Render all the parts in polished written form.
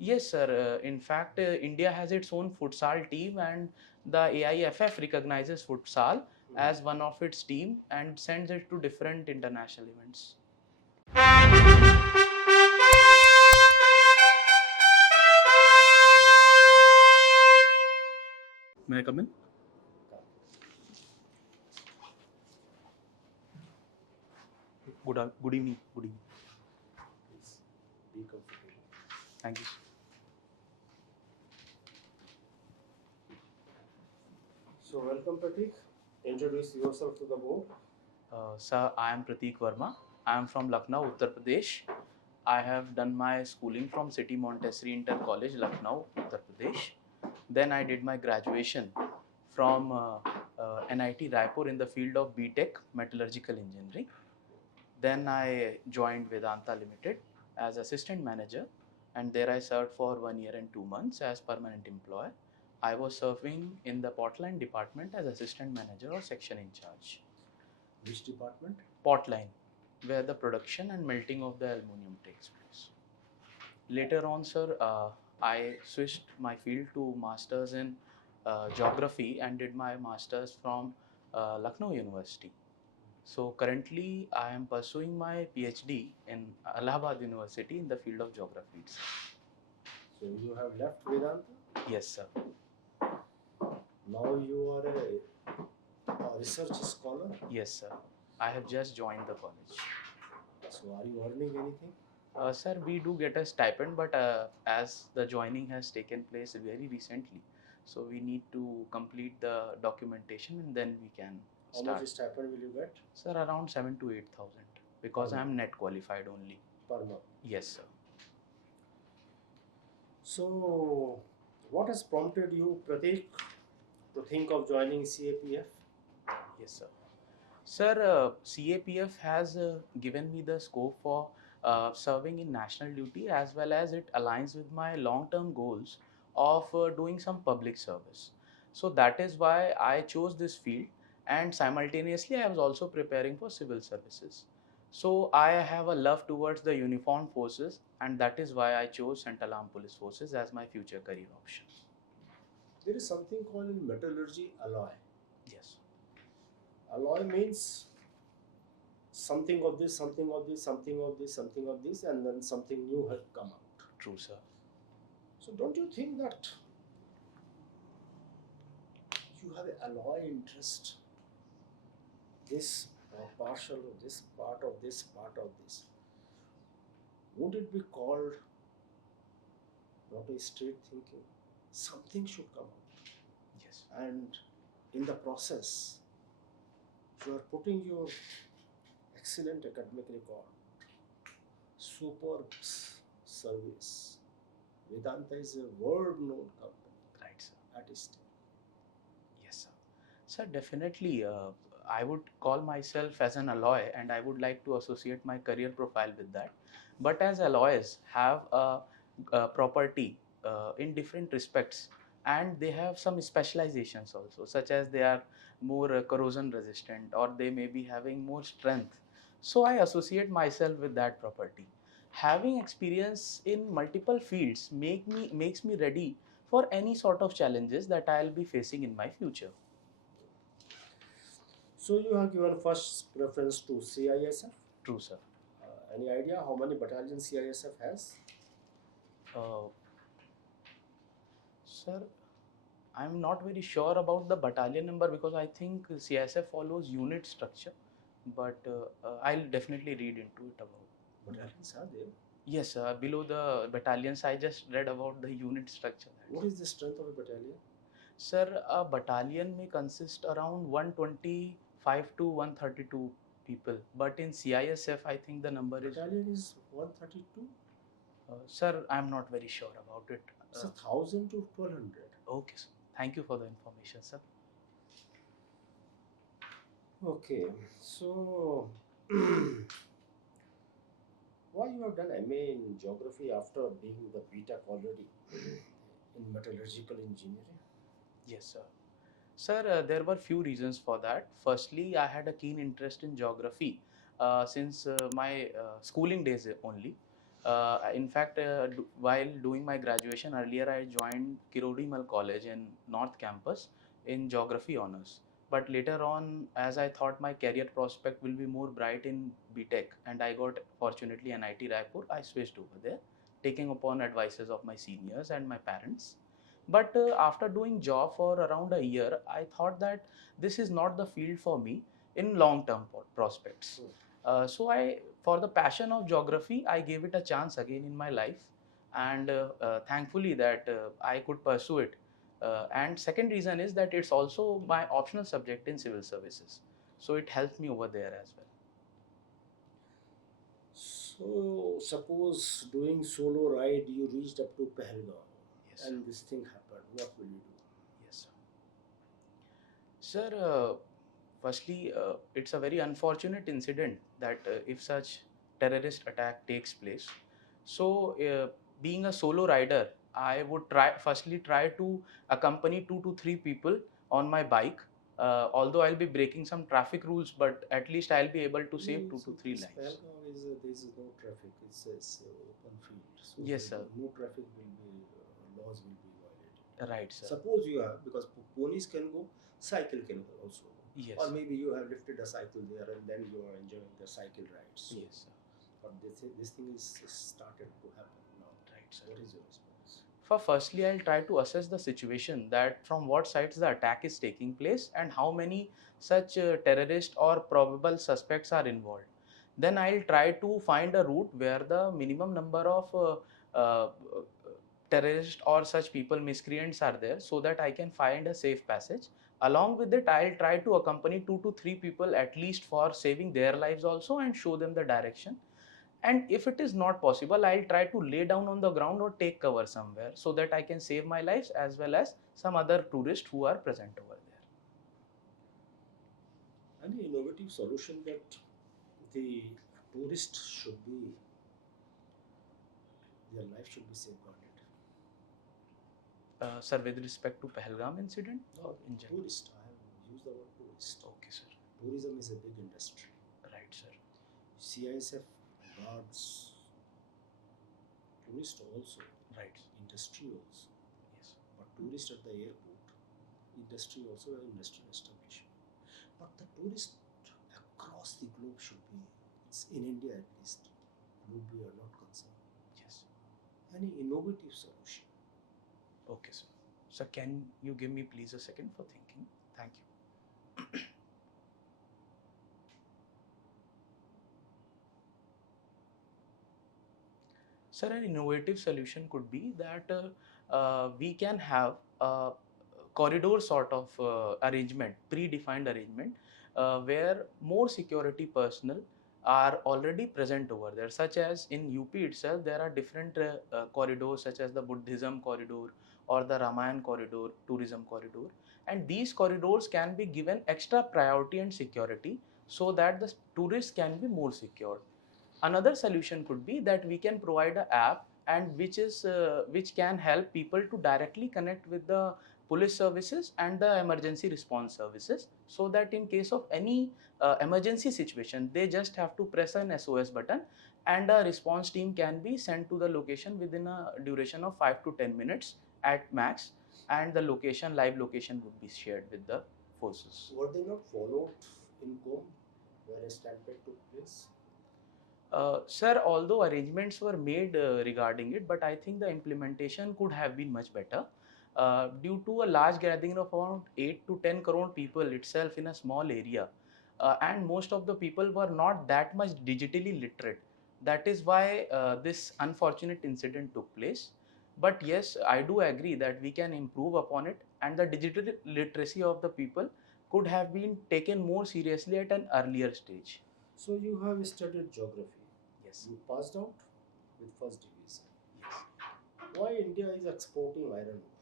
Yes, sir. In fact, India has its own futsal team, and the AIFF recognizes futsal as one of its team and sends it to different international events. May I come in? Good evening. Good evening. Please be comfortable. Thank you. So welcome Prateek. Introduce yourself to the board. Sir, I am Prateek Verma. I am from Lucknow, Uttar Pradesh. I have done my schooling from City Montessori Inter College, Lucknow, Uttar Pradesh. Then I did my graduation from NIT Raipur in the field of BTech Metallurgical Engineering. Then I joined Vedanta Limited as assistant manager, and there I served for 1 year and 2 months as permanent employee. I was serving in the Potline department as assistant manager or section in charge. Which department? Potline, where the production and melting of the aluminum takes place. Later on, sir, I switched my field to masters in geography and did my masters from Lucknow University. So currently, I am pursuing my PhD in Allahabad University in the field of geography itself. So you have left Vedanta. Yes, sir. Now you are a research scholar. Yes, sir. I have just joined the college. So are you earning anything? Sir, we do get a stipend, but as the joining has taken place very recently, so we need to complete the documentation and then we can How start. much stipend will you get? Sir, around 7 to 8,000 because Per I am net qualified only. Per month. Yes, sir. So what has prompted you, Prateek, to think of joining CAPF? Yes, sir. Sir, CAPF has given me the scope for serving in national duty as well as it aligns with my long-term goals of doing some public service. So that is why I chose this field, and simultaneously I was also preparing for civil services. So I have a love towards the uniformed forces, and that is why I chose Central Armed Police Forces as my future career option. There is something called in metallurgy alloy. Yes. Alloy means something of this, something of this, something of this, something of this, and then something new has come out. True, sir. So don't you think that you have an alloy interest? This partial of this, part of this, part of this. Would it be called not a straight thinking? Something should come out. Yes. And in the process, you are putting your excellent academic record, superb service. Vedanta is a world-known company. Right, sir. At its stage. Yes, sir. Sir, definitely. I would call myself as an alloy, and I would like to associate my career profile with that. But as alloys have a property in different respects, and they have some specializations also, such as they are more corrosion resistant, or they may be having more strength. So I associate myself with that property. Having experience in multiple fields makes me ready for any sort of challenges that I'll be facing in my future. So you have given first preference to CISF. True, sir. Any idea how many battalions CISF has? Uh, Sir, I'm not very sure about the battalion number because I think CSF follows unit structure, but I'll definitely read into it about. Battalions are there. Yes, below the battalions, I just read about the unit structure. What is the strength of a battalion? Sir, a battalion may consist around 125 to 132 people, but in CISF, I think the number Battalion is 132. Sir, I'm not very sure about it. It's 1,000 to 1,200. Okay, sir. Thank you for the information, sir. Okay, so why you have done MA in geography after being the BTech already in metallurgical engineering? Yes, sir. Sir, there were few reasons for that. Firstly, I had a keen interest in geography since my schooling days only. In fact, while doing my graduation earlier, I joined Kirodimal College in North Campus in geography honors. But later on, as I thought my career prospect will be more bright in BTech, and I got fortunately NIT Raipur, I switched over there, taking upon advices of my seniors and my parents. But after doing job for around a year, I thought that this is not the field for me in long-term prospects. So for the passion of geography, I gave it a chance again in my life, and thankfully that I could pursue it. And second reason is that it's also my optional subject in civil services, so it helped me over there as well. So suppose doing solo ride you reached up to Pahalgam Yes, sir. and this thing happened. What will you do? Yes, sir. Sir, firstly, it's a very unfortunate incident that if such terrorist attack takes place, so being a solo rider, I would try to accompany 2 to 3 people on my bike. Although I'll be breaking some traffic rules, but at least I'll be able to save No, two so to three this lives. Pahalgam is there is no traffic. It's open field, so Yes, sir. no traffic will be laws will be violated. Right, sir. Suppose you have because ponies can go, cycle can go also, Yes. or maybe you have lifted a cycle there and then you are enjoying the cycle rides. So, Yes, sir. but this thing is started to happen now. Right, sir. What is your response? Firstly, I'll try to assess the situation, that from what sides the attack is taking place and how many such terrorist or probable suspects are involved. Then I'll try to find a route where the minimum number of uh, terrorists or such people, miscreants are there, so that I can find a safe passage. Along with it, I'll try to accompany 2 to 3 people at least for saving their lives also, and show them the direction. And if it is not possible, I'll try to lay down on the ground or take cover somewhere, so that I can save my lives as well as some other tourists who are present over there. Any innovative solution that the tourist should be, their life should be safeguarded? Sir, with respect to Pahalgam incident or in general? Tourist. I have used the word tourist. Okay, sir. Tourism is a big industry. Right, sir. CISF guards tourist also, Right. industry also. Yes. But tourist at the airport, industry also an industrial establishment. But the tourist across the globe should be, it's in India at least, globe we are not concerned. Yes. Any innovative solution? Okay, sir. Sir, can you give me please a second for thinking? Thank you. Sir, an innovative solution could be that we can have a corridor sort of arrangement, predefined arrangement, where more security personnel are already present over there. Such as in UP itself, there are different corridors, such as the Buddhism corridor or the Ramayan corridor, tourism corridor, and these corridors can be given extra priority and security, so that the tourists can be more secure. Another solution could be that we can provide an app, and which can help people to directly connect with the police services and the emergency response services, so that in case of any emergency situation, they just have to press an SOS button, and a response team can be sent to the location within a duration of 5 to 10 minutes at max, and the live location would be shared with the forces. Were they not followed in Com where a stampede took place? Sir, although arrangements were made regarding it, but I think the implementation could have been much better. Due to a large gathering of around 8 to 10 crore people itself in a small area, and most of the people were not that much digitally literate. That is why this unfortunate incident took place. But yes, I do agree that we can improve upon it, and the digital literacy of the people could have been taken more seriously at an earlier stage. So you have studied geography. Yes. You passed out with first division. Yes. Why India is exporting iron ore?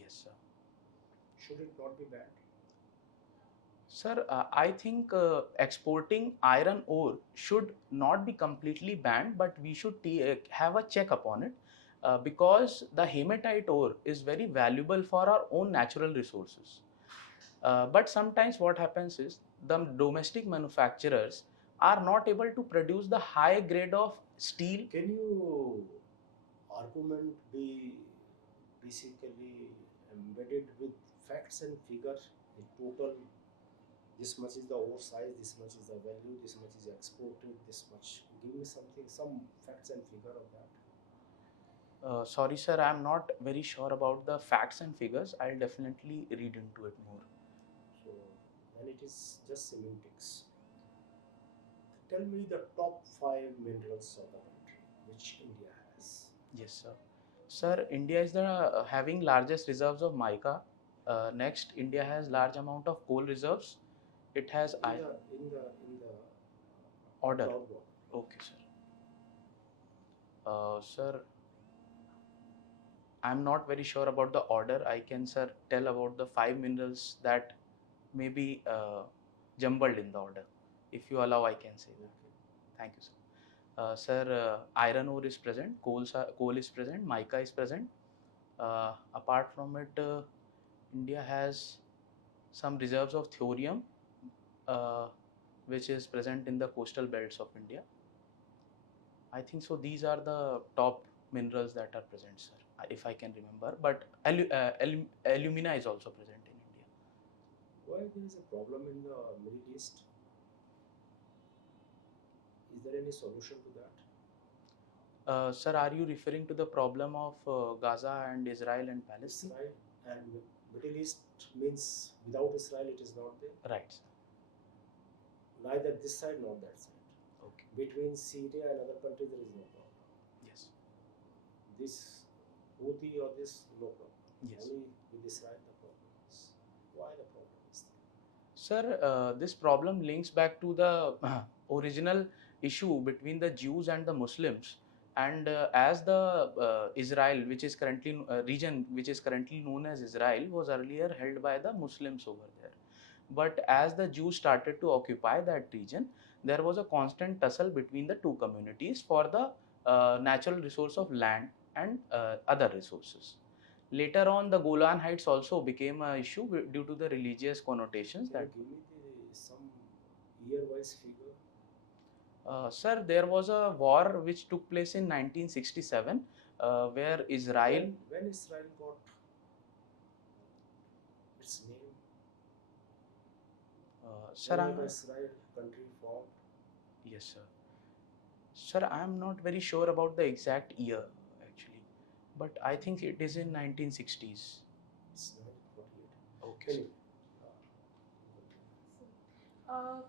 Yes, sir. Should it not be banned? Sir, I think exporting iron ore should not be completely banned, but we should have a check upon it, because the hematite ore is very valuable for our own natural resources. But sometimes what happens is the domestic manufacturers are not able to produce the high grade of Steel. Can you argument be basically embedded with facts and figure? The total, this much is the ore size, this much is the value, this much is exported, this much. Give me something, some facts and figure of that. Sorry, sir, I'm not very sure about the facts and figures. I'll definitely read into it more. So then it is just semantics. Tell me the top five minerals of the country which India has. Yes, sir. Sir, India is the having largest reserves of mica. Next, India has large amount of coal reserves. It has In the order. out loud. Okay, sir. Sir, I'm not very sure about the order. I can, sir, tell about the five minerals that may be jumbled in the order. If you allow, I can say that. Thank you, sir. Sir, iron ore is present, coal is present, mica is present. Apart from it, India has some reserves of thorium, uh, which is present in the coastal belts of India. I think so. These are the top minerals that are present, sir, if I can remember. But alumina is also present in India. Why there is a problem in the Middle East? Is there any solution to that? Sir, are you referring to the problem of Gaza and Israel and Palestine? Israel and Middle East means without Israel it is not there. Right, sir. Neither this side nor that side. Okay. Between Syria and other countries there is no problem. Yes. This Houthi or this no problem. Yes. Only with Israel the problem is. Why the problem is there? Sir, this problem links back to the original issue between the Jews and the Muslims. And as the Israel, which is currently region which is currently known as Israel, was earlier held by the Muslims over there. But as the Jews started to occupy that region, there was a constant tussle between the two communities for the natural resource of land and other resources. Later on, the Golan Heights also became an issue due to the religious connotations. Can That you give me some year-wise figure? Sir, there was a war which took place in 1967, where Israel. When Israel got its name, Sir, when was Israel country formed? yes, sir. Sir, I am not very sure about the exact year actually, but I think it is in 1960s. It's 1948. Okay. Anyway, Uh,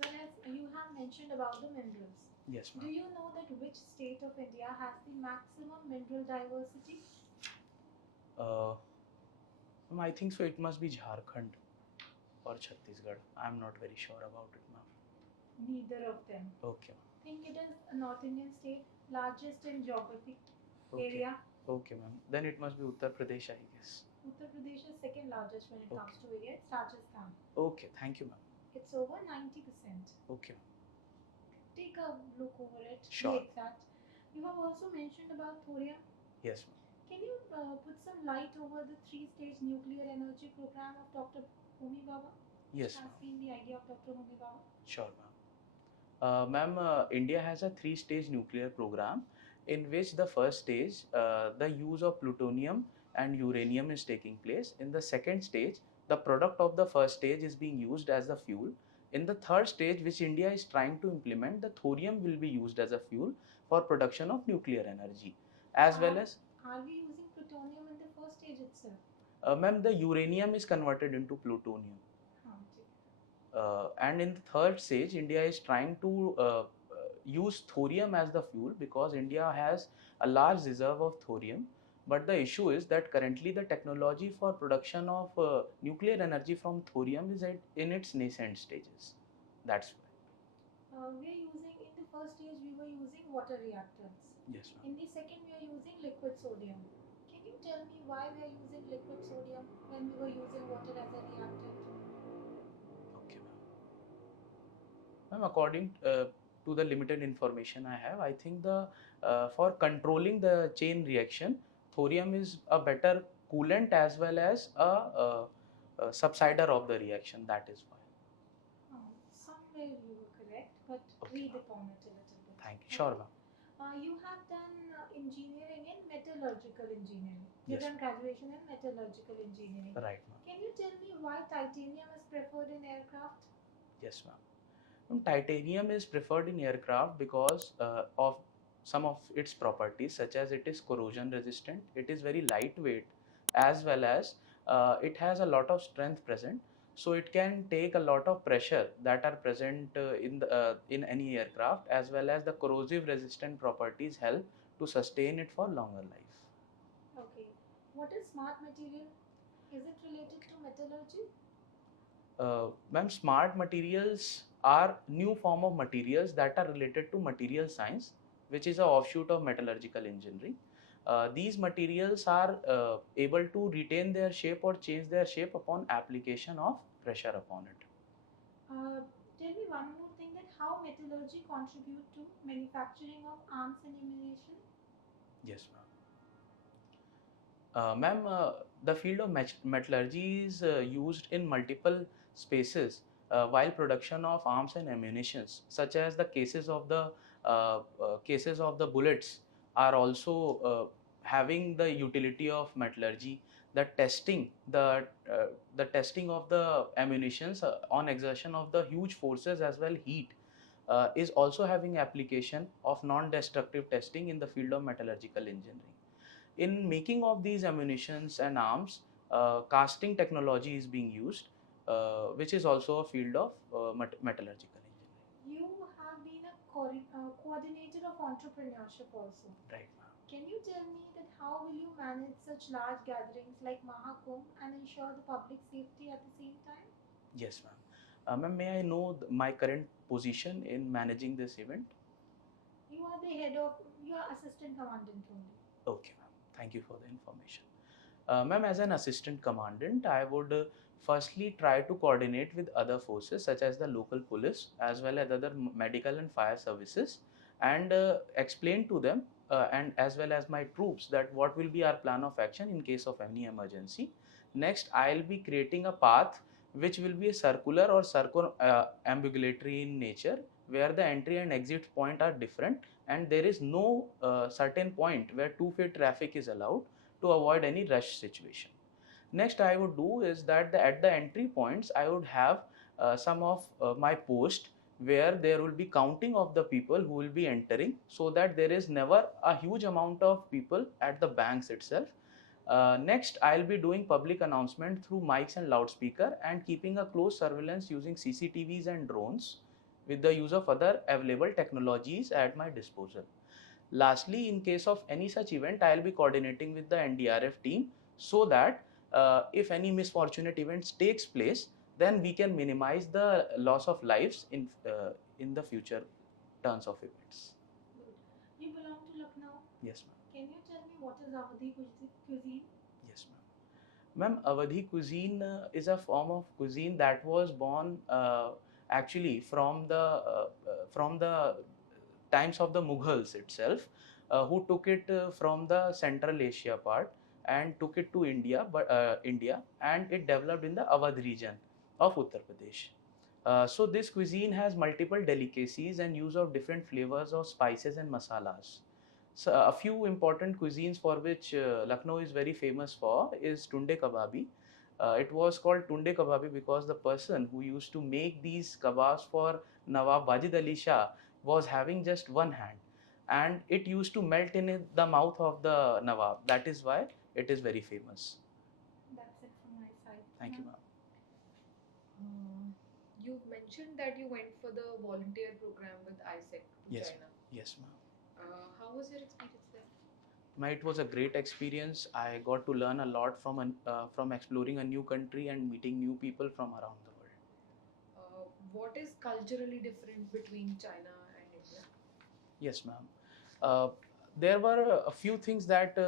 sir, as you have mentioned about the minerals, Yes, do ma'am. you know that which state of India has the maximum mineral diversity? Uh, ma'am, I think so. It must be Jharkhand or Chhattisgarh. I am not very sure about it, ma'am. Neither of them. Okay. Think it is a North Indian state, largest in geography Okay. area. Okay, ma'am. Then it must be Uttar Pradesh, I guess. Uttar Pradesh is second largest when it comes Okay. to area. It's Rajasthan. Okay, thank you, ma'am. It's over 90%. Okay. Take a look over it. Sure. The exact. You have also mentioned about thorium. Yes, ma'am. Can you put some light over the three-stage nuclear energy program of Dr. Homi Baba? Yes, Has ma'am. been the idea of Dr. Homi Baba? Sure, ma'am. Ma'am, India has a three-stage nuclear program in which the first stage, the use of plutonium and uranium is taking place. In the second stage, the product of the first stage is being used as the fuel. In the third stage, which India is trying to implement, the thorium will be used as a fuel for production of nuclear energy, as well as. Are we using plutonium in the first stage itself? Ma'am, the uranium is converted into plutonium. And in the third stage, India is trying to use thorium as the fuel because India has a large reserve of thorium. But the issue is that currently the technology for production of nuclear energy from thorium is in its nascent stages. That's why. We are using, in the first stage, we were using water reactants. Yes, ma'am. In the second, we are using liquid sodium. Can you tell me why we are using liquid sodium when we were using water as a reactant? Okay, ma'am. Ma'am, according to the limited information I have, I think the for controlling the chain reaction, thorium is a better coolant as well as a subsider of the reaction. That is why. Somewhere you were correct, but Okay, read ma'am. upon it a little bit. Thank Sure, Okay. ma'am. You have done engineering in metallurgical engineering. You've Yes, done graduation in metallurgical engineering. ma'am. Right, ma'am. Can you tell me why titanium is preferred in aircraft? Yes, ma'am. Titanium is preferred in aircraft because of some of its properties, such as it is corrosion resistant, it is very lightweight, as well as it has a lot of strength present. So it can take a lot of pressure that are present in any aircraft, as well as the corrosive resistant properties help to sustain it for longer life. Okay. What is smart material? Is it related to metallurgy? Ma'am, smart materials are new form of materials that are related to material science, which is a offshoot of metallurgical engineering. These materials are able to retain their shape or change their shape upon application of pressure upon it. Uh, Tell me one more thing, that how metallurgy contribute to manufacturing of arms and ammunition? Yes, ma'am. Ma'am, the field of metallurgy is used in multiple spaces while production of arms and ammunitions, such as the cases of the bullets are also having the utility of metallurgy. The testing, the testing of the ammunitions on exertion of the huge forces as well heat is also having application of non-destructive testing in the field of metallurgical engineering. In making of these ammunitions and arms, casting technology is being used, which is also a field of metallurgical engineering. You have been a coordinator of entrepreneurship also. Right, ma'am. Can you tell me that how will you manage such large gatherings like Mahakumbh and ensure the public safety at the same time? Yes, ma'am. Ma'am, may I know my current position in managing this event? You are the head of, you are assistant commandant only. Okay, ma'am. Thank you for the information. Ma'am, as an assistant commandant, I would firstly try to coordinate with other forces such as the local police as well as other medical and fire services, and explain to them and as well as my troops that what will be our plan of action in case of any emergency. Next, I'll be creating a path which will be a circular or circumambulatory in nature, where the entry and exit point are different and there is no certain point where two-way traffic is allowed to avoid any rush situation. Next, I would do is that at the entry points, I would have some of my post where there will be counting of the people who will be entering, so that there is never a huge amount of people at the banks itself. Next, I'll be doing public announcement through mics and loudspeaker and keeping a close surveillance using CCTVs and drones with the use of other available technologies at my disposal. Lastly, in case of any such event, I'll be coordinating with the NDRF team so that if any misfortunate events takes place, then we can minimize the loss of lives in the future turns of events. Good. You belong to Lucknow. Yes, ma'am. Can you tell me what is Awadhi cuisine? Yes, ma'am. Ma'am, Awadhi cuisine is a form of cuisine that was born actually from the times of the Mughals itself, who took it from the Central Asia part and took it to India, and it developed in the Awadh region of Uttar Pradesh. So this cuisine has multiple delicacies and use of different flavors of spices and masalas. So a few important cuisines for which Lucknow is very famous for is tunde kababi. It was called tunde kababi because the person who used to make these kebabs for Nawab Wajid Ali Shah was having just one hand, and it used to melt in the mouth of the Nawab. That is why it is very famous. That's it from my side. Thank you, ma'am. You mentioned that you went for the volunteer program with ISEC to Yes, China. yes, ma'am. How was your experience there? It was a great experience. I got to learn a lot from exploring a new country and meeting new people from around the world. What is culturally different between China and India? Yes, ma'am. Uh, there were a few things that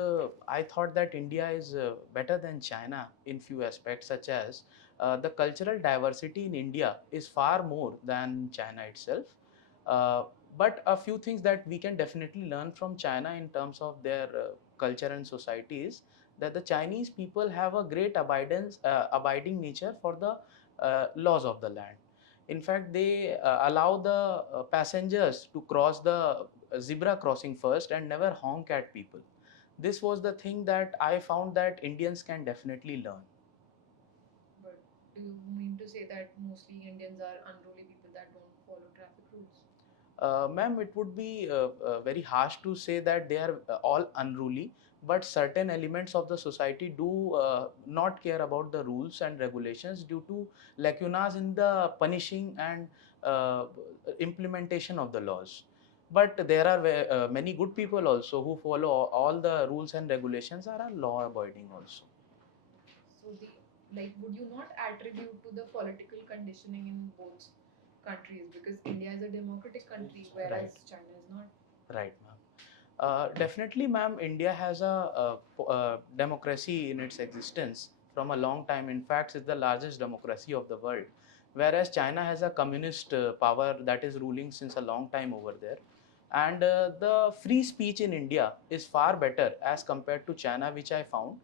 I thought that India is better than China in few aspects, such as the cultural diversity in India is far more than China itself. Uh, but a few things that we can definitely learn from China in terms of their culture and society is that the Chinese people have a great abiding nature for the laws of the land. In fact, they allow the passengers to cross the zebra crossing first and never honk at people. This was the thing that I found that Indians can definitely learn. But do you mean to say that mostly Indians are unruly people that don't follow traffic rules? Ma'am, it would be very harsh to say that they are all unruly, but certain elements of the society do not care about the rules and regulations due to lacunas in the punishing and uh, implementation of the laws. But there are many good people also who follow all the rules and regulations are law abiding also. So the like, would you not attribute to the political conditioning in both countries, because India is a democratic country Right. whereas China is not? Right, ma'am. Definitely, ma'am, India has a democracy in its existence from a long time. In fact, it's the largest democracy of the world. Whereas China has a communist power that is ruling since a long time over there. And the free speech in India is far better as compared to China, which I found.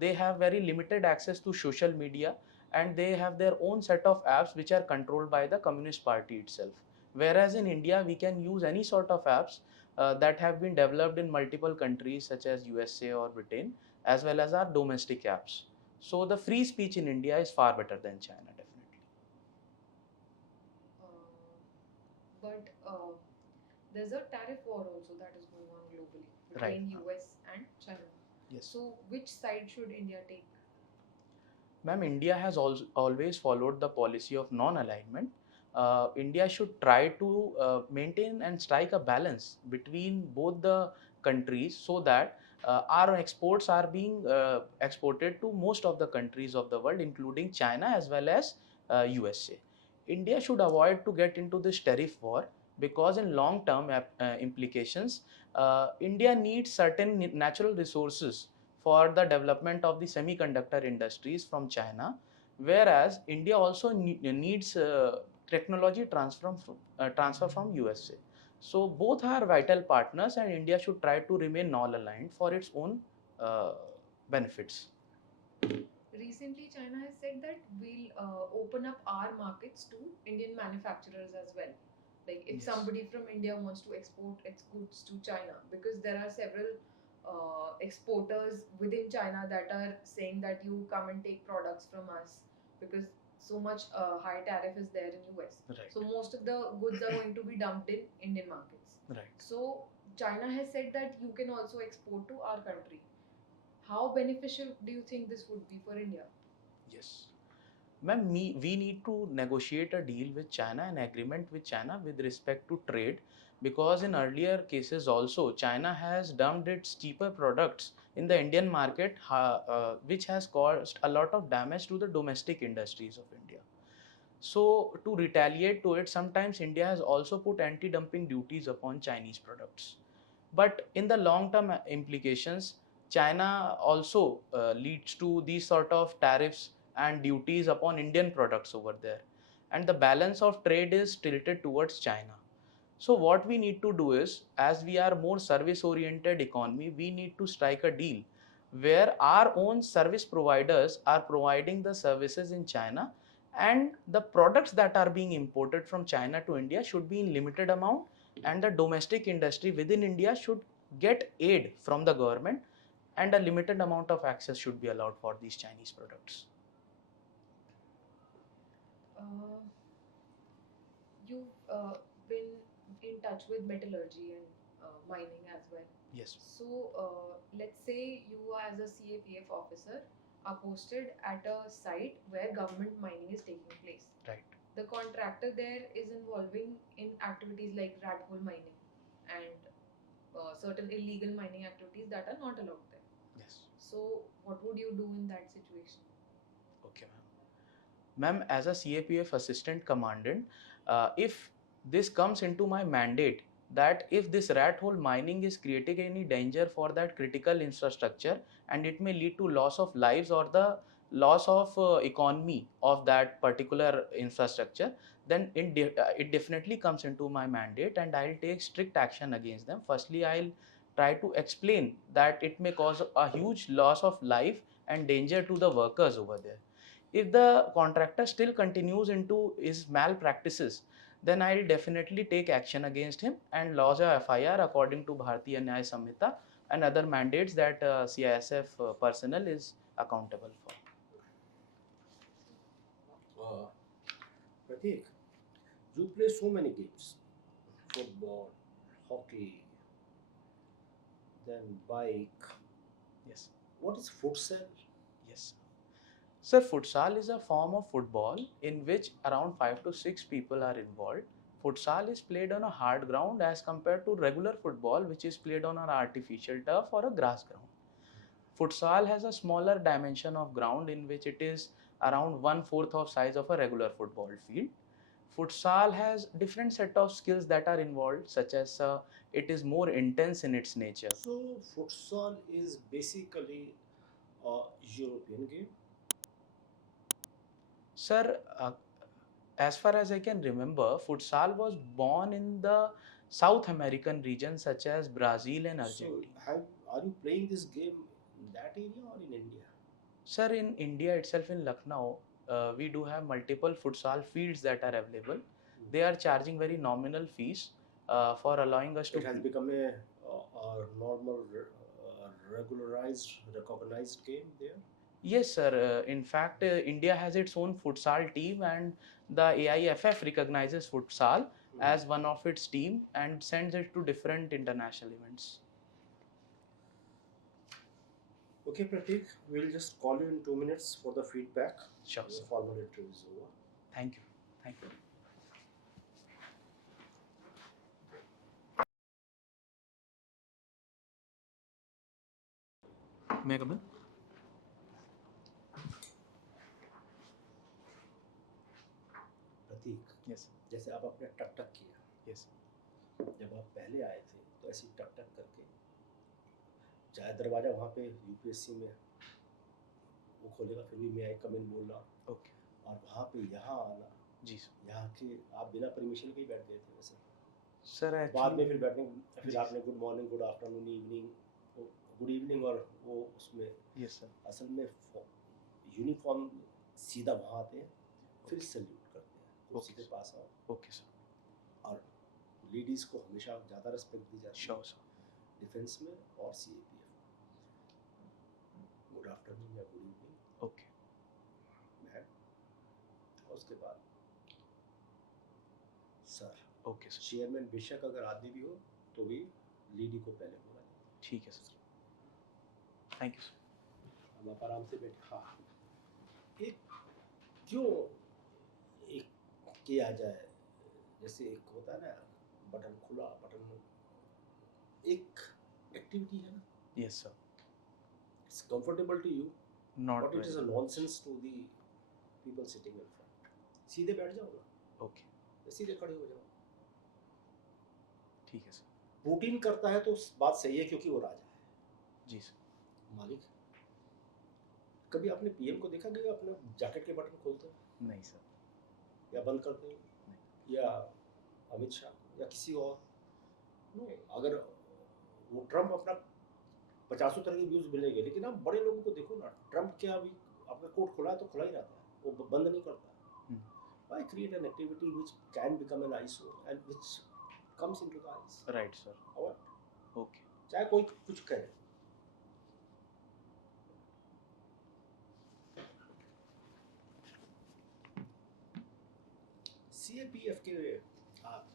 They have very limited access to social media and they have their own set of apps which are controlled by the Communist Party itself. Whereas in India, we can use any sort of apps that have been developed in multiple countries such as USA or Britain, as well as our domestic apps. So the free speech in India is far better than China, definitely. But there's a tariff war also that is going on globally Right. between US and China. Yes. So which side should India take? Ma'am, India has always followed the policy of non-alignment. India should try to maintain and strike a balance between both the countries so that our exports are being exported to most of the countries of the world, including China as well as USA. India should avoid to get into this tariff war because in long-term implications, India needs certain natural resources for the development of the semiconductor industries from China, whereas India also needs technology transfer from USA. So both are vital partners, and India should try to remain non-aligned for its own uh, benefits. Recently, China has said that we'll open up our markets to Indian manufacturers as well. Like if Yes. somebody from India wants to export its goods to China, because there are several exporters within China that are saying that you come and take products from us because so much high tariff is there in US. Right. So most of the goods are going to be dumped in Indian markets. Right. So China has said that you can also export to our country. How beneficial do you think this would be for India? Yes. Ma'am, we need to negotiate a deal with China, an agreement with China with respect to trade, because in earlier cases also China has dumped its cheaper products in the Indian market, which has caused a lot of damage to the domestic industries of India. So to retaliate to it, sometimes India has also put anti-dumping duties upon Chinese products. But in the long-term implications, China also leads to these sort of tariffs and duties upon Indian products over there. And the balance of trade is tilted towards China. So what we need to do is, as we are more service-oriented economy, we need to strike a deal where our own service providers are providing the services in China, and the products that are being imported from China to India should be in limited amount, and the domestic industry within India should get aid from the government, and a limited amount of access should be allowed for these Chinese products. Uh, you've been in touch with metallurgy and mining as well. Yes. So let's say you as a CAPF officer are posted at a site where government mining is taking place. Right. The contractor there is involving in activities like rat hole mining and certain illegal mining activities that are not allowed there. Yes. So what would you do in that situation? Okay, ma'am. Ma'am, as a CAPF assistant commandant, if this comes into my mandate that if this rat hole mining is creating any danger for that critical infrastructure and it may lead to loss of lives or the loss of economy of that particular infrastructure, then it definitely comes into my mandate and I'll take strict action against them. Firstly, I'll try to explain that it may cause a huge loss of life and danger to the workers over there. If the contractor still continues into his malpractices, then I'll definitely take action against him and lodge a FIR according to Bharatiya Nyaya Samhita and other mandates that CISF personnel is accountable for. Prateek, you play so many games: football, hockey, then bike. Yes. What is futsal? Yes. Sir, futsal is a form of football in which around 5 to 6 people are involved. Futsal is played on a hard ground as compared to regular football, which is played on an artificial turf or a grass ground. Futsal has a smaller dimension of ground in which it is around 1/4 of size of a regular football field. Futsal has different set of skills that are involved, such as it is more intense in its nature. So futsal is basically a European game. Sir, as far as I can remember, futsal was born in the South American region such as Brazil and So Argentina. are you playing this game in that area or in India? Sir, in India itself, in Lucknow, we do have multiple futsal fields that are available. They are charging very nominal fees for allowing us to. It has become a normal, regularized, recognized game there. Yes, sir. In fact, India has its own futsal team, and the AIFF recognizes futsal as one of its team and sends it to different international events. Okay, Prateek, we'll just call you in 2 minutes for the feedback. Sure, Your sir. formal interview is over. Thank you. Thank you. May I come in? Prateek, Yes. जैसे आप आपने टक टक किया, Yes. जब आप पहले आए थे तो ऐसी टक टक करके चाहे दरवाजा वहाँ पे यूपीएससी में वो खोलेगा फिर भी मैं आई कम इन बोलना, Okay. और वहाँ पे यहाँ आना, जी सर. यहाँ के आप बिना परमिशन के ही बैठ गए थे वैसे. सर बाद में एक्चुअली फिर बैठने फिर आपने good morning, good afternoon, good evening और वो उसमें यस सर. असल में यूनिफॉर्म सीधा वहाँ आते हैं, फिर सल्यूट करते हैं, कुर्सी Okay, के पास आओ. Okay sir. और लेडीज़ को हमेशा ज़्यादा रिस्पेक्ट दी जाती है श्योर सर. डिफेंस में और सीएपीएफ. गुड आफ्टरनून या गुड इवनिंग ओके. मैम, और उसके बाद सर. Okay sir. चेयरमैन बेशक अगर आदमी भी हो तो भी लेडी को पहले बोला जाए. ठीक है सर. Thank you sir. अब आप आराम से बैठे. हाँ, एक क्यों एक किया जाए, जैसे एक होता है ना बटन खुला बटन, एक एक्टिविटी है ना. Yes sir. It's comfortable to you not but it is a nonsense to the people sitting in front. सीधे बैठ जाओ ना, ओके. सीधे खड़े हो जाओ. ठीक है सर. पुतिन करता है तो बात सही है क्योंकि वो राजा है, जी सर. मालिक. कभी आपने पीएम को देखा कि अपने जैकेट के बटन खोलते हैं नहीं सर. या बंद करते हैं, या अमित शाह या किसी और? नो. अगर वो ट्रम्प अपना 50 तरह के व्यूज मिलेंगे, लेकिन आप बड़े लोगों को देखो ना, ट्रम्प क्या अभी अपना कोट खुला है तो खुला ही रहता है, वो बंद नहीं करता. Why create an activity which can become an eyesore and which comes into the eyes? Right sir. और ओके. चाहे कोई कुछ करे. सीएपीएफ के आप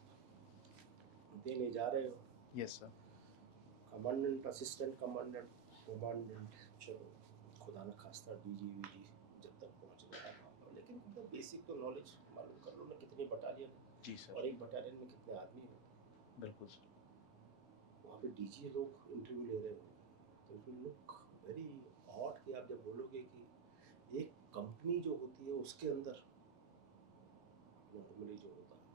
देने जा रहे हो. Yes sir. Commandant, assistant commandant, commandant, चलो खुदा न खास्ता डीजी वीजी जब तक पहुंच गया, लेकिन तो बेसिक तो नॉलेज मालूम कर लो ना, कितनी बटालियन जी सर. और एक बटालियन में कितने आदमी हैं. बिल्कुल सर. वहाँ पे डीजी लोग इंटरव्यू ले रहे होंगे तो it will look very odd कि आप जब बोलोगे कि एक कंपनी जो होती है उसके अंदर नॉर्मली जो होता है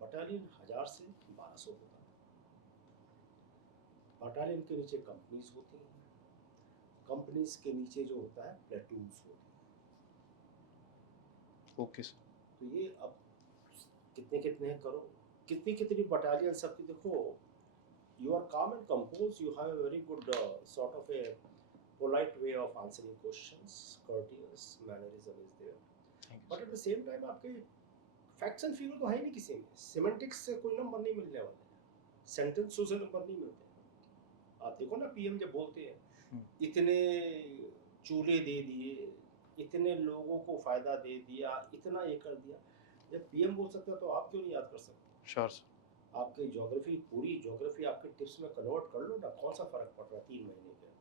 बटालियन 1000 से 1200 होता है. बटालियन के नीचे कंपनीज होती हैं, कंपनीज के नीचे जो होता है प्लेटून्स होती हैं. Okay sir. तो ये अब कितने कितने हैं करो, कितनी कितनी बटालियन सबकी देखो. You are calm and composed, you have a very good sort of a polite way of answering questions, courteous mannerism is there, thank you but at the same time आपके फैक्ट्स एंड फिगर तो है ही नहीं किसी में, semantics से कोई number नहीं मिलने वाले, सेंटेंसों से नंबर नहीं मिलते। आप देखो ना पीएम जब बोलते हैं इतने चूल्हे दे दिए, इतने लोगों को फायदा दे दिया, इतना ये कर दिया, जब पीएम बोल सकता है तो आप क्यों नहीं याद कर सकते? Sure sir. आपके ज्योग्राफी, पूरी ज्योग्राफी आपके टिप्स में कन्वर्ट कर लो ना, कौन सा फर्क पड़ रहा है 3 महीने के?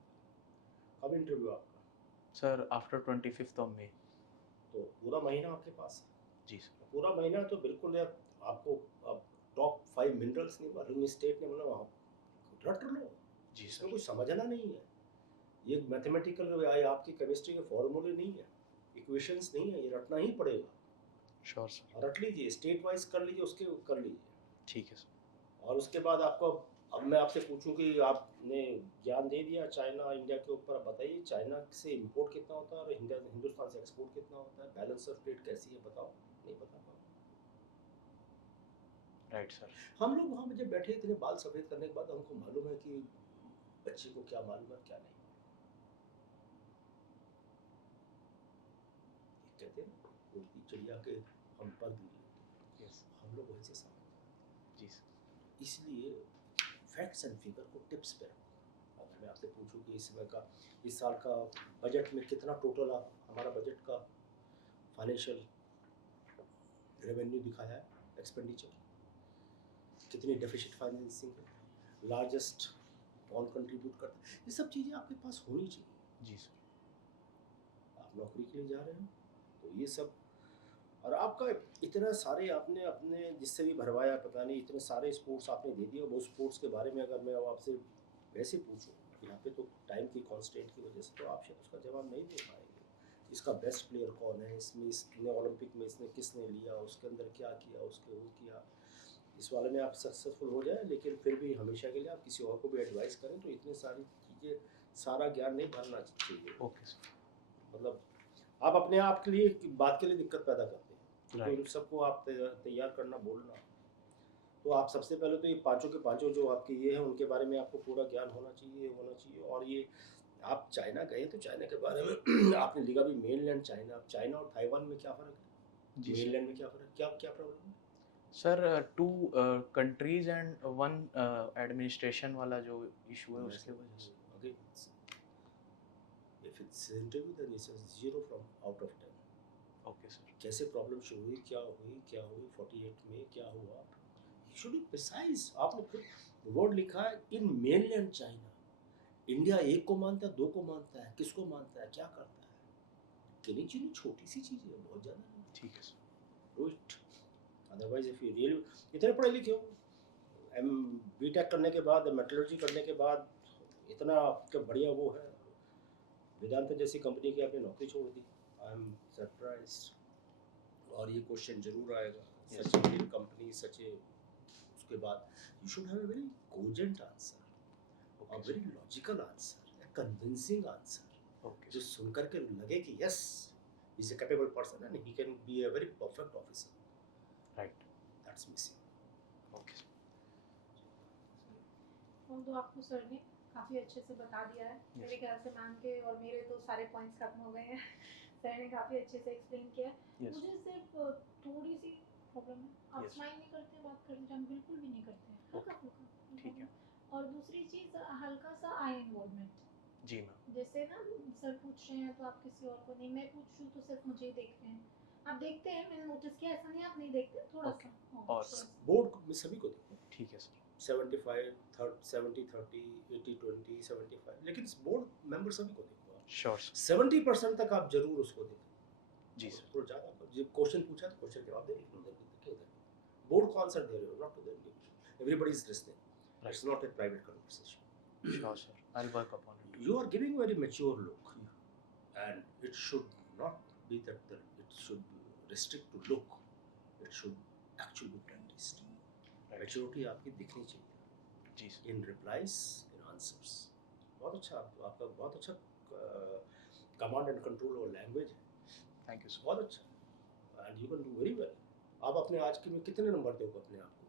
कब इंटरव्यू आपका? Sir after 25th of May। तो पूरा महीना आपके पास है। जी सर। पूरा महीना तो बिल्कुल यार, आपको अब टॉप 5 मिनरल्स नहीं मालूम, स्टेट ने मतलब आप रट लो, जी इसमें सर। कुछ समझना नहीं है। ये मैथमेटिकल आपकी केमिस्ट्री के फॉर्मूले नहीं है, इक्वेशंस नहीं है, ये रटना ही पड़ेगा। Sure sir. रट लीजिए, स्टेट वाइज कर लीजिए, उसके कर लीजिए। ठीक है सर। और उसके बाद आपको, अब मैं आपसे पूछूं कि आपने ज्ञान दे दिया चाइना इंडिया के ऊपर, अब बताइए चाइना से इंपोर्ट कितना होता है और हिंदुस्तान से एक्सपोर्ट कितना होता है, बैलेंस ऑफ ट्रेड कैसी है बताओ, नहीं बता पाओ। Right sir. हम लोग वहाँ पे जब बैठे इतने बाल सफेद करने के बाद हमको मालूम है कि बच्चे को क्या मालूम है क्या नहीं। कहते हैं ना उड़ती चिड़िया के हम पर दूरी, हम लोग वैसे समझ। जी सर। इसलिए फैक्ट्स एंड फिगर को टिप्स पे रखो। अगर मैं आपसे पूछूं कि इस समय का, इस साल का बजट में कितना टोटल आप हमारा बजट का फाइनेंशियल रेवेन्यू दिखाया है, एक्सपेंडिचर कितनी डेफिसिट फाइनेंसिंग है, लार्जेस्ट कौन कंट्रीब्यूट करता है, ये सब चीज़ें आपके पास होनी चाहिए। जी सर। आप नौकरी के लिए जा रहे हो तो ये सब, और आपका इतना सारे आपने अपने जिससे भी भरवाया पता नहीं, इतने सारे स्पोर्ट्स आपने दे दिए, वो स्पोर्ट्स के बारे में अगर मैं आपसे वैसे पूछूं यहाँ पे तो टाइम की कॉन्स्टेंट की वजह से तो आप शायद उसका जवाब नहीं दे पाएंगे। इसका बेस्ट प्लेयर कौन है, इसमें इसने ओलंपिक में इसने किसने लिया, उसके अंदर क्या किया, उसके वो किया, इस वाले में आप सक्सेसफुल हो जाए, लेकिन फिर भी हमेशा के लिए आप किसी और को भी एडवाइस करें तो इतनी सारी चीज़ें, सारा ज्ञान नहीं भरना चाहिए। Okay sir. मतलब आप अपने आप के लिए बात के लिए दिक्कत पैदा करते हैं, तो Right. इन सबको आप तैयार करना बोलना, तो आप सबसे पहले तो ये पांचों के पांचों जो आपके ये हैं उनके बारे में आपको पूरा ज्ञान होना चाहिए। और ये आप चाइना गए तो चाइना के बारे में आपने लिखा भी मेनलैंड चाइना, चाइना और ताइवान में क्या फ़र्क है, जी सर। मेनलैंड में क्या फ़र्क है, क्या क्या प्रॉब्लम है? सर 2 कंट्रीज एंड 1 एडमिनिस्ट्रेशन वाला जो इशू है उसके वजह से। Okay, if it's interview then it's a 0 from out of 10. Okay sir. कैसे प्रॉब्लम शुरू हुई, क्या हुई 48 में क्या हुआ, शुड बी प्रिसाइज। आपने फिर वर्ड लिखा है इन मेनलैंड चाइना, इंडिया एक को मानता है, दो को मानता है, किसको मानता है, क्या करता है, किन्हीं चीज़ें छोटी सी चीज़ है, बहुत ज़्यादा नहीं। ठीक है sir. Do it, otherwise if you really इतने पढ़े लिखे हो, एम बीटेक करने के बाद, मेटलर्जी करने के बाद, इतना आपका बढ़िया वो है, वेदांत जैसी कंपनी की आपने नौकरी छोड़ दी, आई एम सरप्राइज्ड। और ये क्वेश्चन जरूर आएगा, Yes. सच ए कंपनी, सच ए, उसके बाद you should have a very cogent answer, a okay very logical answer, a convincing answer, okay जो सुन करके लगे कि yes, he is a capable person and he can be a very perfect officer. Right. That's missing. Okay sir. तो आपको sir ने काफ़ी अच्छे से बता दिया है। मेरे ख्याल से मैम के और मेरे तो सारे पॉइंट्स खत्म हो गए हैं। सर ने काफ़ी अच्छे से एक्सप्लेन किया है। यस। मुझे सिर्फ थोड़ी सी प्रॉब्लम है, आप Yes. स्माइल नहीं करते बात करते टाइम, बिल्कुल भी नहीं करते हैं, हल्का फुल्का। ठीक है। और दूसरी चीज़, हल्का सा आई इन्वॉल्वमेंट, जी मैम। जैसे ना सर पूछ रहे हैं तो आप किसी और को नहीं, मैं पूछ रही हूँ तो सिर्फ मुझे ही देख रहे हैं। आप देखते हैं, मैंने नोटिस किया, ऐसा नहीं आप नहीं देखते, थोड़ा Okay. सा। हाँ, और बस। बोर्ड में सभी को देखो, ठीक है सर। 75 70 30 80 20 75, लेकिन बोर्ड मेंबर सभी को देखो आप, श्योर सर। 70% तक आप जरूर उसको देखो। जी सर। थोड़ा ज़्यादा जब क्वेश्चन पूछा तो क्वेश्चन जवाब दे, क्यों दे, बोर्ड को आंसर दे रहे हो, not to them, everybody is listening, it's not a private conversation. Sure sir, I will work upon it. You are giving very mature look, and it should not be that it should restrict to look, it should actually be practiced. Maturity आपकी दिखनी चाहिए। जी sir. In replies, in answers. बहुत अच्छा, आपका बहुत अच्छा command and control और लैंग्वेज है, थैंक यू सर। बहुत अच्छा, and you can do very well. आप अपने आज के में कितने नंबर दोगे अपने आप को?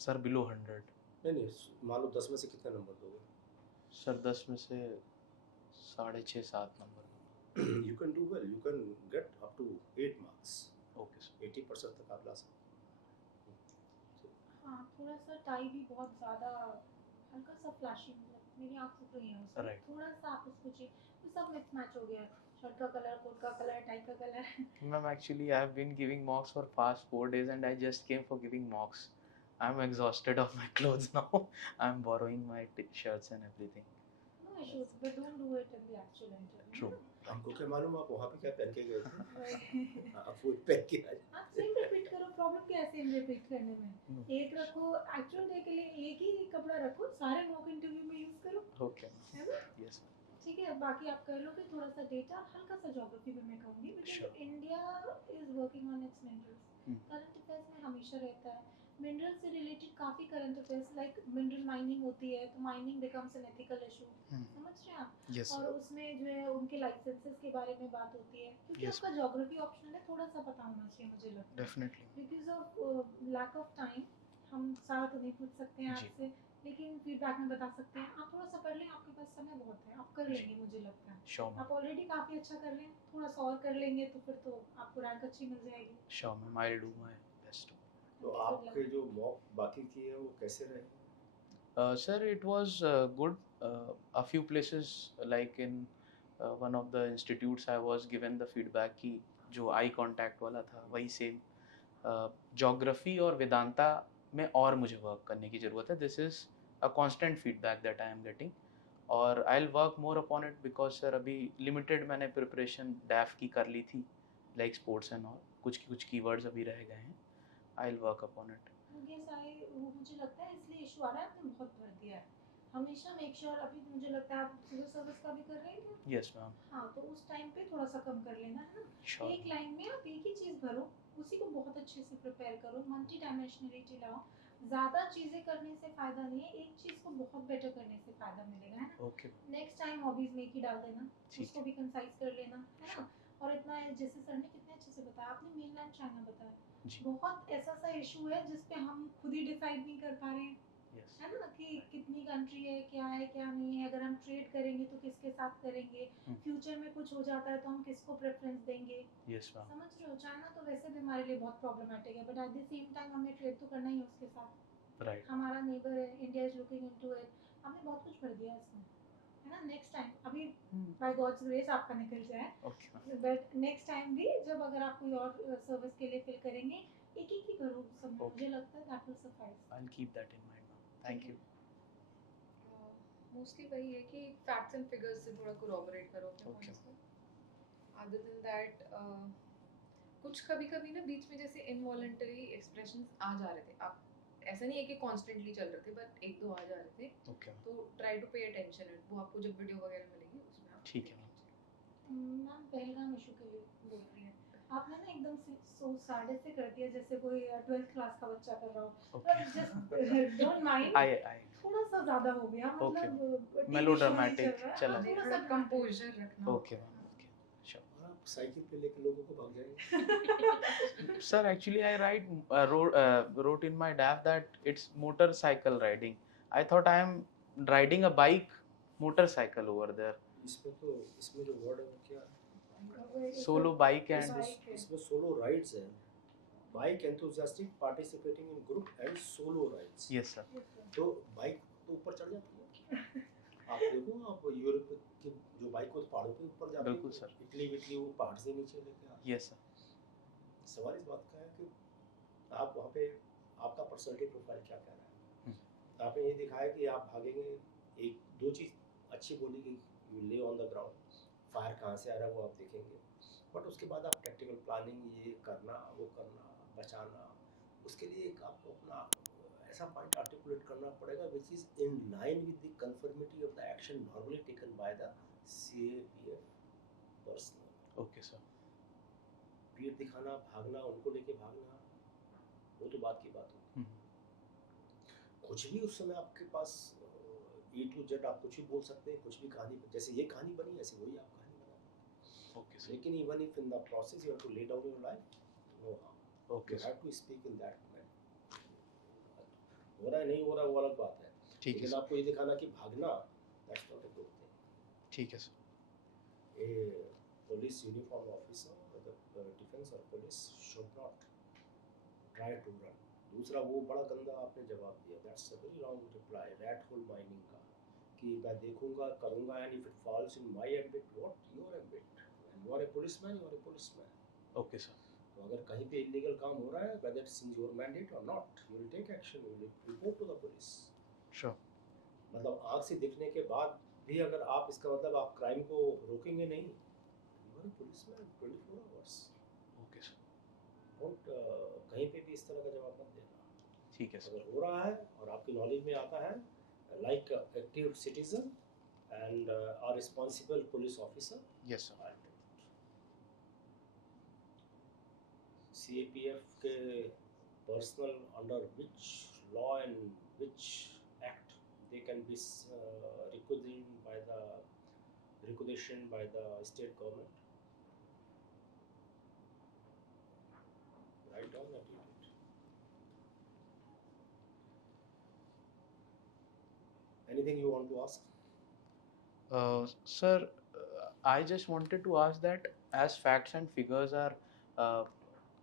Sir below 100। नहीं, मान लो 10 में से कितने नंबर दोगे? सर 10 में से 6.5 7 number. You can do well, you can get up to 8 marks. Okay sir 80% तक आप ला सकते हाँ, थोड़ा सा टाई भी बहुत ज़्यादा हल्का सा फ्लैशी, मतलब मेरी आँख से तो ही है उसमें Right. थोड़ा सा आप उसको तो सब मिक्स मैच हो गया है, शर्ट का कलर, कोट का कलर, टाई का colour. Ma'am, actually, I have been giving mocks for past 4 days, and I just came for giving mocks. I'm exhausted of my clothes now. I'm borrowing my shirts and everything. No issues, but don't do it in the actual interview. True. हमको क्या मालूम आप वहाँ पे क्या पहन के गए थे Right. आप वो पहन के आए आप सेम रिपीट करो, प्रॉब्लम क्या है सेम रिपीट करने में? No. एक रखो, एक्चुअल डे के लिए एक ही कपड़ा रखो, सारे मॉक इंटरव्यू में यूज करो, Okay. है ना? Yes. ठीक है, बाकी आप कर लोगे थोड़ा सा डेटा, हल्का सा ज्योग्राफी भी मैं कहूँगी, Sure. Because India is working on it's minerals. Hmm. Current affairs में हमेशा रहता है मिनरल से रिलेटेड काफ़ी current affairs, like mineral mining होती है तो mining becomes an ethical issue, Hmm. समझ रहे हैं आप? Yes. और उसमें जो है उनके लाइसेंसेस के बारे में बात होती है, क्योंकि Yes. आपका ज्योग्राफी ऑप्शनल है, थोड़ा सा पता होना चाहिए मुझे लगता है। Definitely. Because of lack of time हम सारा तो नहीं पूछ सकते हैं जी. आपसे, लेकिन फीडबैक में बता सकते हैं। आप थोड़ा सा पढ़ लें, आपके पास समय बहुत है, आप कर जी. लेंगे मुझे लगता है। Sure, ma'am. आप ऑलरेडी काफ़ी अच्छा कर रहे हैं, थोड़ा सा और कर लेंगे तो फिर तो आपको रैंक अच्छी मिल जाएगी। Sure, ma'am. I'll do my best. तो आपके जो मॉक बाकी किए हैं वो कैसे रहे Sir, it was good. A few places, like in one of the institutes, I was given the feedback कि जो आई कांटेक्ट वाला था वही सेम ज्योग्राफी और वेदांता में और मुझे वर्क करने की ज़रूरत है. This is a constant feedback that I am getting, और I will work more upon it, because sir अभी लिमिटेड मैंने प्रिपरेशन डैफ की कर ली थी, लाइक स्पोर्ट्स एंड ऑल. कुछ कीवर्ड्स अभी रह गए हैं. I will work upon it. Guess I वो मुझे लगता है इसलिए इशू आ रहा है, आपने बहुत भर दिया है। हमेशा मेक श्योर, अभी मुझे लगता है आप सिविल सर्विस का भी कर रहे हैं क्या? Yes ma'am. हाँ, तो उस टाइम पे थोड़ा सा कम कर लेना, है ना? श्योर. एक लाइन में आप एक ही चीज़ भरो, उसी को बहुत अच्छे से प्रिपेयर करो, मल्टी डायमेंशनलिटी लाओ। ज़्यादा चीज़ें करने से फ़ायदा नहीं है, एक चीज़ को बहुत बेटर करने से फ़ायदा मिलेगा, है ना? ओके. नेक्स्ट टाइम हॉबीज़ में एक ही डाल देना, ठीक उसको भी कंसाइज कर लेना, है ना? और इतना जैसे सर ने कितने अच्छे से बताया, आपने मेनलैंड चाइना बताया, जी. बहुत ऐसा सा इशू है जिस पे हम खुद ही डिसाइड नहीं कर पा रहे हैं, यस. है ना? कि कितनी कंट्री है क्या नहीं है, अगर हम ट्रेड करेंगे तो किसके साथ करेंगे, फ्यूचर में कुछ हो जाता है तो हम किसको प्रेफरेंस देंगे। Yes ma'am. समझ रहे हो? चाइना तो वैसे भी हमारे लिए बहुत प्रॉब्लमेटिक है, but at the same time हमें ट्रेड तो करना ही है उसके साथ, राइट. हमारा नेबर है, India is looking into it. हमने बहुत कुछ भर दिया इसमें, है ना? नेक्स्ट टाइम अभी बाय गॉड्स ग्रेस आपका निकल जाए, ओके. बट नेक्स्ट टाइम भी जब अगर आप कोई और सर्विस के लिए फिल करेंगे, एक एक ही करो सब में, Okay. मुझे लगता है that will suffice. I will keep that in mind ma'am. Thank you. Mostly वही है कि फैक्ट्स एंड फिगर्स से थोड़ा कोलैबोरेट करो अपने Okay. पॉइंट्स को। अदर देन दैट कुछ कभी कभी ना बीच में जैसे इनवॉलंटरी एक्सप्रेशंस आ जा रहे थे, आप ऐसा नहीं है कि कॉन्स्टेंटली चल रहे थे, बट एक दो आ जा रहे थे, ओके. तो try to pay attention it, वो आपको जब वीडियो वगैरह मिलेगी उसमें आप ठीक है. मैम पहलगाम इशू के लिए बोल रही है, आपने ना एकदम से सो साढ़े से कर दिया जैसे कोई 12th क्लास का बच्चा कर रहा हो। Okay. जस्ट डोंट माइंड, आई थोड़ा सा ज्यादा हो गया, Okay. मतलब Melodramatic चला. थोड़ा कंपोजर रखना। Okay ma'am. ओके. श्योर. और आप साइकिल पे लेके लोगों को भाग जाएंगे Sir, actually, I wrote in my DAF that it's motorcycle riding. I thought I am riding a bike, motorcycle over there. इसमें जो वर्ड है वो क्या है Solo bike and इसमें सोलो राइड्स है bike enthusiastic participating in group and solo rides yes sir. तो bike तो ऊपर चढ़ जाती है आप देखो आप यूरोप की जो बाइक को पहाड़ों पे ऊपर जाती है बिल्कुल सर. इटली वो पहाड़ से नीचे लेके आती Yes sir. है सवाल इस बात का है कि आप वहाँ पे आपका पर्सनैलिटी प्रोफाइल क्या कह रहा है आपने ये दिखाया कि आप भागेंगे एक दो चीज़ अच्छी बोली कि यू ले ऑन द ग्राउंड फायर कहाँ से आ रहा है वो आप देखेंगे बट उसके बाद आप प्रैक्टिकल प्लानिंग ये करना वो करना बचाना उसके लिए एक आपको अपना ऐसा पॉइंट आर्टिकुलेट करना पड़ेगा which is in line with the conformity of the action normally taken by the CAPF personal. Okay sir. पीठ दिखाना भागना उनको लेके भागना वो तो बात की बात होती कुछ भी उस समय आपके पास A to Z आप कुछ भी बोल सकते हैं कुछ भी कहानी जैसे ये कहानी बनी ऐसे वही आप कहानी बना Okay sir. लेकिन even if in the process you have to lay down your life no Okay you sir. Have to speak in that man हो रहा है नहीं हो रहा वो अलग बात है ठीक है लेकिन सर. आपको ये दिखाना कि भागना that's not a good thing ठीक है sir. A police uniform officer the defense or police should not try to run. दूसरा वो बड़ा गंदा आपने जवाब दिया, that's a very wrong reply, rat hole mining का, कि मैं देखूंगा करूंगा, and if it falls in my ambit, what your ambit, you are a policeman, you are a policeman. Okay, sir. तो अगर कहीं पे इलीगल काम हो रहा है, whether it's in your mandate or not, you will take action, you will report to the police. Sure. मतलब आँख से दिखने के बाद भी अगर आप, इसका मतलब आप क्राइम को रोकेंगे नहीं, you are a policeman 24 hours. Okay, sir. Don't कहीं पे भी इस तरह का जवाब मत देना. ठीक है सर. अगर हो रहा है और आपकी नॉलेज में आता है, like active citizen and a responsible police officer. Yes, sir. I'll do it. CAPF के personal under which law and which act they can be requisitioned by the state government. Write down that unit. Anything you want to ask? Sir, I just wanted to ask that as facts and figures are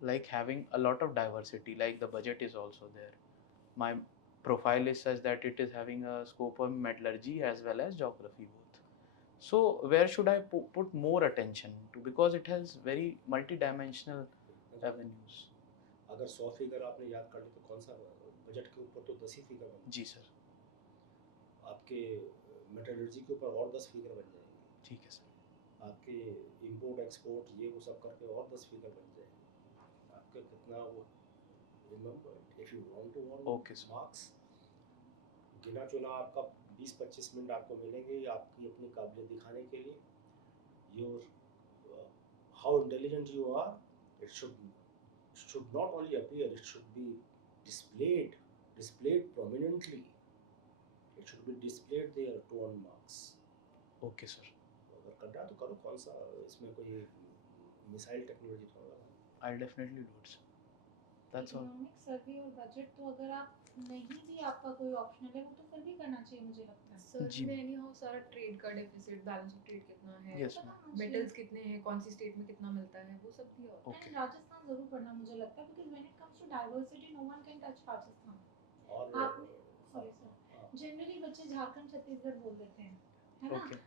like having a lot of diversity, like the budget is also there. My profile is such that it is having a scope of metallurgy as well as geography both. So where should I put more attention to, because it has very multi-dimensional avenues. अगर 100 figure आपने याद कर ली तो कौन सा budget के ऊपर तो 10 ही फिगर बन जी सर. आपके मेटलर्जी के ऊपर और 10 फिगर बन जाएंगे. ठीक है सर. आपके इंपोर्ट एक्सपोर्ट ये वो सब करके और 10 फिगर बन जाएंगे. आपके कितना वो, remember if you want to want Okay, sir. Marks, गिना चुना आपका 20-25 मिनट आपको मिलेंगे आपकी अपनी काबिलियत दिखाने के लिए. Your how intelligent you are, it should not only appear, it should be displayed prominently. It should be displayed there to earn marks. Okay, sir. अगर कर रहा है तो करो, कौन सा इसमें कोई मिसाइल टेक्नोलॉजी थोड़ा लगा. I'll definitely do it, sir. That's all. Economic survey और बजट तो अगर आप नहीं भी आपका कोई ऑप्शनल है वो तो फिर भी करना चाहिए मुझे लगता है. सर जी. में एनी हाउ सारा ट्रेड का डेफिसिट, बैलेंस ऑफ ट्रेड कितना है, Yes, पता ma'am. होना चाहिए. मेटल्स कितने हैं, कौन सी स्टेट में कितना मिलता है, वो सब भी. और Okay. एंड राजस्थान जरूर पढ़ना मुझे लगता है, because when it comes to diversity no one can touch Rajasthan. और आपने सॉरी सर, जनरली बच्चे झारखंड छत्तीसगढ़ बोल देते हैं, है ना. Okay.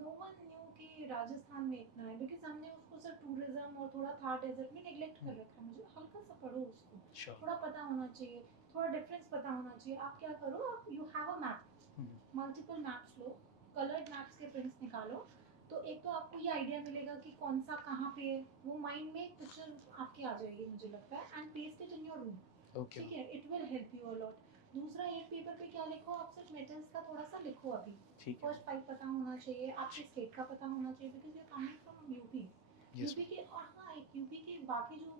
नो वन न्यू कि राजस्थान में इतना है, बिकॉज हमने उसको सर टूरिज्म और थोड़ा था डेजर्ट में नेग्लेक्ट कर रखा है. मुझे हल्का सा पढ़ो उसको, Sure. थोड़ा पता होना चाहिए, थोड़ा डिफरेंस पता होना चाहिए. आप क्या करो, आप you have a map, multiple maps low, coloured maps के प्रिंट्स निकालो, तो एक तो आपको ये आइडिया मिलेगा कि कौन सा कहाँ पे है, वो माइंड में पिक्चर आपकी आ जाएगी मुझे लगता है. And paste it in your room. Okay. ठीक है, it will help you a lot. दूसरा, एक पेपर पे क्या लिखो, आप सिर्फ मेटल्स का थोड़ा सा लिखो अभी. ठीक है. फर्स्ट 5 पता होना चाहिए, आपके स्टेट का पता होना चाहिए, because you are coming from UP. Yes, UP के, और हाँ, एक यूपी के बाकी जो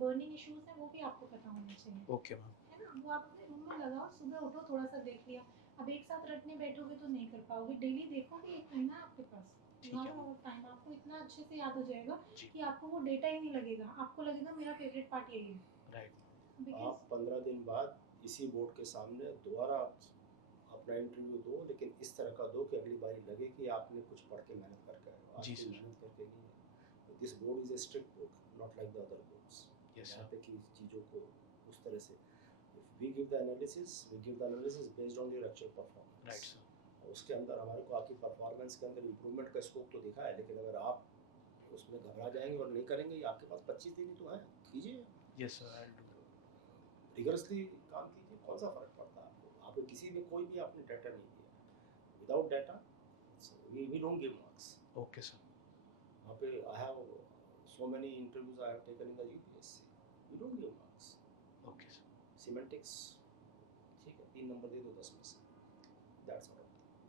बर्निंग इश्यूज हैं वो भी आपको पता होना चाहिए. Okay, ma'am. है ना, वो आप अपने रूम में लगाओ, सुबह उठो थोड़ा सा देख लिया. अब एक साथ रटने बैठोगे तो नहीं कर पाओगे, डेली देखोगे, एक महीना है आपके पास, ठीक है. टाइम आपको इतना अच्छे से याद हो जाएगा जी. कि आपको वो डेटा ही नहीं लगेगा, आपको लगेगा मेरा फेवरेट पार्ट यही है. Right. आप 15 दिन बाद इसी बोर्ड के सामने दोबारा अपना इंटरव्यू दो, लेकिन इस तरह का दो कि अगली बारी लगे कि आपने कुछ पढ़ के मेहनत करके आए हो. जी आपकी सर. मेहनत करके नहीं है. This board is a strict board, not like the other boards. Yes, यहाँ sir. पे की चीज़ों को उस तरह से, we give the analysis based on your actual performance. Right, sir. उसके अंदर हमारे को आपकी परफॉर्मेंस के अंदर इम्प्रूवमेंट का स्कोप तो दिखा है, लेकिन अगर आप उसमें घबरा जाएंगे और नहीं करेंगे, आपके पास 25 दिन ही तो है, कीजिए. Yes, sir. I'll do. Rigorously काम कीजिए, कौन सा फ़र्क पड़ता है आपको. आपको किसी में कोई भी आपने डाटा नहीं दिया, without data we don't give marks. Okay, sir. वहाँ पे I have so many interviews I have taken in the UPSC, we don't give marks. Okay, sir. Semantics ठीक है, 3 नंबर दे दो 10 में से, दैट्स ऑल.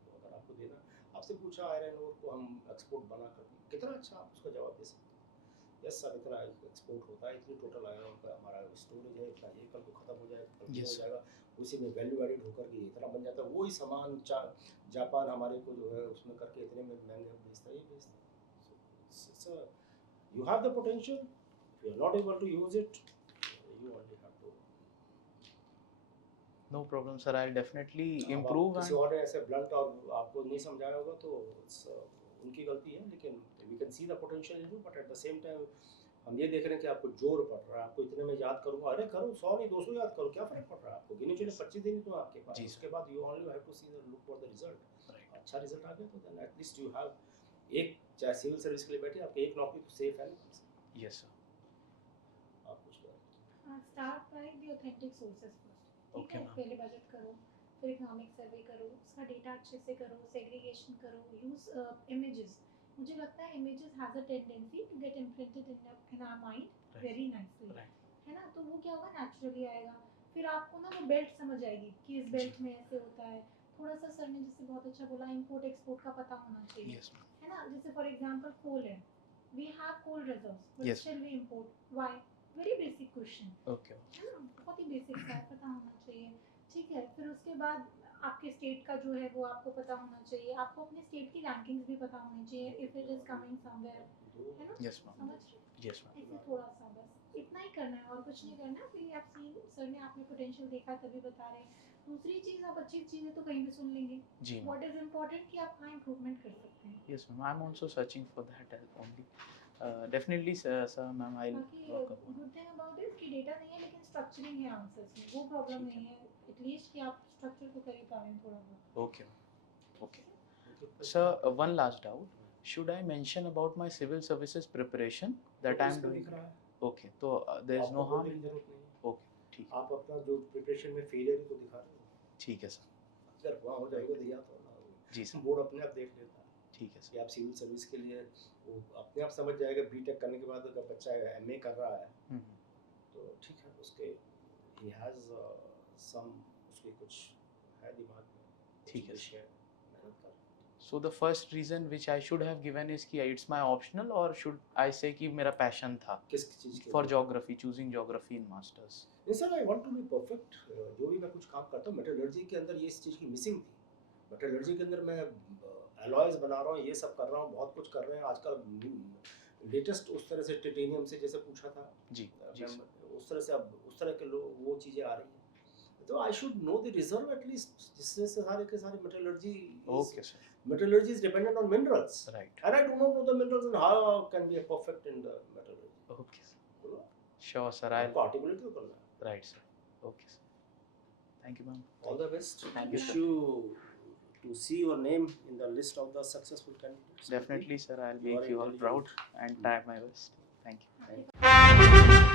तो अगर आपको देना, आपसे पूछा आयरन ओर को हम एक्सपोर्ट बना कर कितना अच्छा, आप उसका जवाब दे सकते हैं. यस सर, इतना एक्सपोर्ट होता है, इतनी टोटल आयरन का हमारा स्टोरेज है, इतना ये कल को ख़त्म हो जाएगा, कल Yes, हो sir. जाएगा, उसी में वैल्यू एडेड होकर के इतना बन जाता है. वही सामान जापान हमारे को जो है उसमें करके इतने में महंगे बेचता है, ये बेचता है. So you have the potential, if you are not able to use it, you only have to. No problem, sir. I'll definitely अब आप improve किसी and और ने ऐसे ब्लंट और आपको नहीं समझाया होगा तो उनकी गलती है, लेकिन we can see the potential in you, but at the same time हम ये देख रहे हैं कि आपको जोर पड़ रहा है, आपको इतने में याद करूंगा, अरे करो 100 नहीं 200 याद करो, क्या फर्क पड़ रहा है आपको, गिने चुने 25 दिन ही तो आपके पास, जी, उसके बाद you only have to see the look for the result. Right. अच्छा रिजल्ट आ गया तो देन एटलीस्ट यू हैव एक, चाहे सिविल सर्विस के लिए बैठे आपकी एक नौकरी तो सेफ है ना। Yes sir. आप कुछ करें। Start by the authentic sources first, ठीक Okay, है। ma'am. पहले बजट करो, फिर इकोनॉमिक सर्वे करो, उसका डेटा अच्छे से करो, सेग्रीगेशन करो, यूज इमेजेस। मुझे लगता है images has a tendency to get imprinted in our mind Right. Very nicely, Right. है ना। तो वो क्या होगा, नेचुरली आएगा। फिर आपको ना वो बेल्ट समझ आएगी कि इस बेल्ट में ऐसे होता है। थोड़ा सा सर ने जैसे बहुत अच्छा बोला, इंपोर्ट एक्सपोर्ट का पता होना चाहिए, Yes, ma'am. है ना। जैसे फॉर एग्जांपल कोल है, we have coal reserves, but Yes. Still we import, why? Very basic question, Okay. है ना, बहुत ही बेसिक सा है, पता होना चाहिए, ठीक है। फिर उसके बाद आपके स्टेट का जो है वो आपको पता होना चाहिए, आपको अपने स्टेट की रैंकिंग्स भी पता होनी चाहिए, if it is coming somewhere, है ना। Yes, ma'am. समझ रहे? Yes, ma'am. ऐसे थोड़ा सा बस इतना ही करना है और कुछ नहीं करना। वी हैव सीन, सर ने आप में पोटेंशियल देखा तभी बता रहे हैं। दूसरी चीज़, आप अच्छी चीज़ें तो कहीं भी सुन लेंगे, जी ma'am. व्हाट इज इम्पोर्टेंट कि आप कहाँ इम्प्रूवमेंट कर सकते हैं। Yes, ma'am. I'm also searching for that only. Definitely, sir, ma'am. I'll बाकी work upon. Good thing about this कि डेटा नहीं है लेकिन स्ट्रक्चरिंग है आंसर्स में, वो प्रॉब्लम ठीक है। नहीं है, एटलीस्ट कि आप स्ट्रक्चर को कर ही पा रहे हैं थोड़ा बहुत। Okay. Okay. Sir, one last doubt. Should I mention about my civil services preparation that I'm इसमें doing? दिख रहा है, Okay. So there is no आपको harm बोलने in की that. जरूरत नहीं है। Okay. ठीक है। आप अपना जो प्रिपरेशन में फेलियर है तो दिखा रहे हो, ठीक है सर। अगर वहाँ हो जाएगा तो या तो ना जी सर। बोर्ड अपने आप देख लेता है ठीक है कि सर। आप सिविल सर्विस के लिए, वो अपने आप समझ जाएगा। बीटेक करने के बाद अगर बच्चा एमए कर रहा है हम्म। तो ठीक है, उसके ही हैज सम, उसके कुछ है दिमाग में, ठीक है विषय मेहनत कर। So the first reason which I should have given is कि it's my optional, or should I say कि मेरा passion था किस चीज़ के for लिए? geography, choosing geography in masters. नहीं सर, I want to be perfect. जो भी मैं कुछ काम करता हूँ, मेटलर्जी के अंदर ये इस चीज़ की मिसिंग थी। मेटलर्जी के अंदर मैं एलॉयज बना रहा हूँ, ये सब कर रहा हूँ, बहुत कुछ कर रहे हैं आजकल। लेटेस्ट उस तरह से टिटेनियम से जैसे पूछा था, जी जी सर। उस तरह से अब उस तरह के लोग वो चीज़ें आ रही हैं। तो I should know the reserve at least, जिससे सारे के सारे metallurgy. Okay sir. Metallurgy is dependent on minerals, Right. and I do not know the minerals and how can be a perfect in the metallurgy. Okay sir. Sure sir. आपको I'll. articulate तो करना है। Right sir. Okay sir. Thank you ma'am. All the best. Thank you, Wish sir. you to see your name in the list of the successful candidates. Definitely sir. I'll You are make you all intelligent. proud and try my best. Thank you. आपके